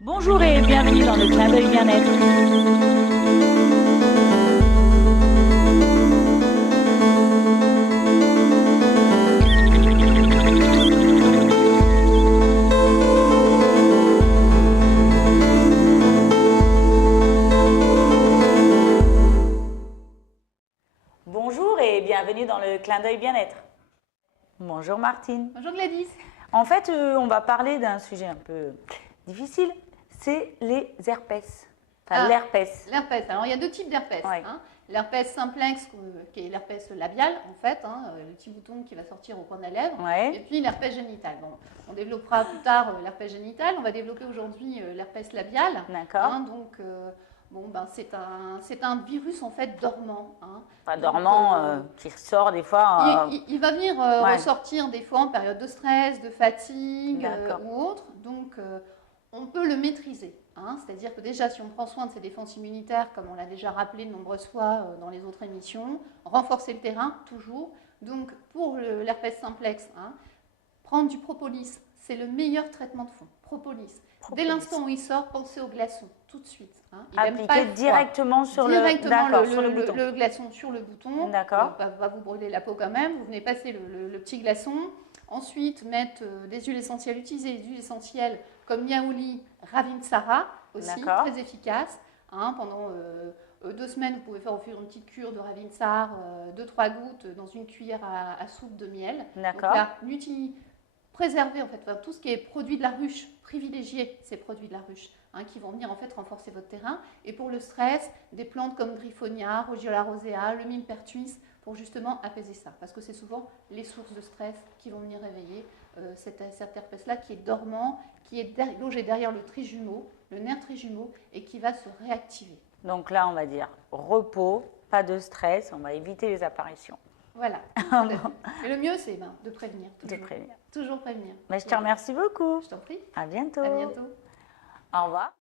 Bonjour et bienvenue dans le clin d'œil bien-être. Bonjour et bienvenue dans le clin d'œil bien-être. Bonjour Martine. Bonjour Gladys. En fait, on va parler d'un sujet un peu difficile, c'est les herpès. Enfin, l'herpès. L'herpès. Alors, il y a deux types d'herpès. Ouais. L'herpès simplex, qui est l'herpès labial, en fait, le petit bouton qui va sortir au coin de la lèvre. Ouais. Et puis l'herpès génital. Bon, on développera plus tard l'herpès génital. On va développer aujourd'hui l'herpès labial. D'accord. C'est un virus, en fait, dormant. Enfin, dormant, qui ressort des fois. Il va venir ressortir des fois en période de stress, de fatigue ou autre. Donc, on peut le maîtriser. C'est-à-dire que déjà, si on prend soin de ses défenses immunitaires, comme on l'a déjà rappelé de nombreuses fois dans les autres émissions, renforcer le terrain, toujours. Donc, pour l'herpès simplex, prendre du propolis, c'est le meilleur traitement de fond. Propolis. Dès l'instant où il sort, pensez au glaçon, tout de suite. Appliquer directement sur le bouton. Le glaçon sur le bouton. D'accord. Va vous brûler la peau quand même. Vous venez passer le petit glaçon. Ensuite, mettre des huiles essentielles, utiliser des huiles essentielles comme Yaouli, Ravinsara aussi, très efficace. Pendant 2 semaines, vous pouvez faire au fur une petite cure de Ravinsar, 2-3 gouttes dans une cuillère à soupe de miel. D'accord. Préserver en fait tout ce qui est produit de la ruche, privilégier ces produits de la ruche qui vont venir en fait renforcer votre terrain. Et pour le stress, des plantes comme Griffonia, Rhodiola rosea, le millepertuis pour justement apaiser ça. Parce que c'est souvent les sources de stress qui vont venir réveiller cet herpès-là qui est dormant, qui est logé derrière le trijumeau, le nerf trijumeau et qui va se réactiver. Donc là, on va dire repos, pas de stress, on va éviter les apparitions. Voilà. Et le mieux, c'est de prévenir. Toujours prévenir. Mais je te remercie beaucoup. Je t'en prie. À bientôt. À bientôt. Au revoir.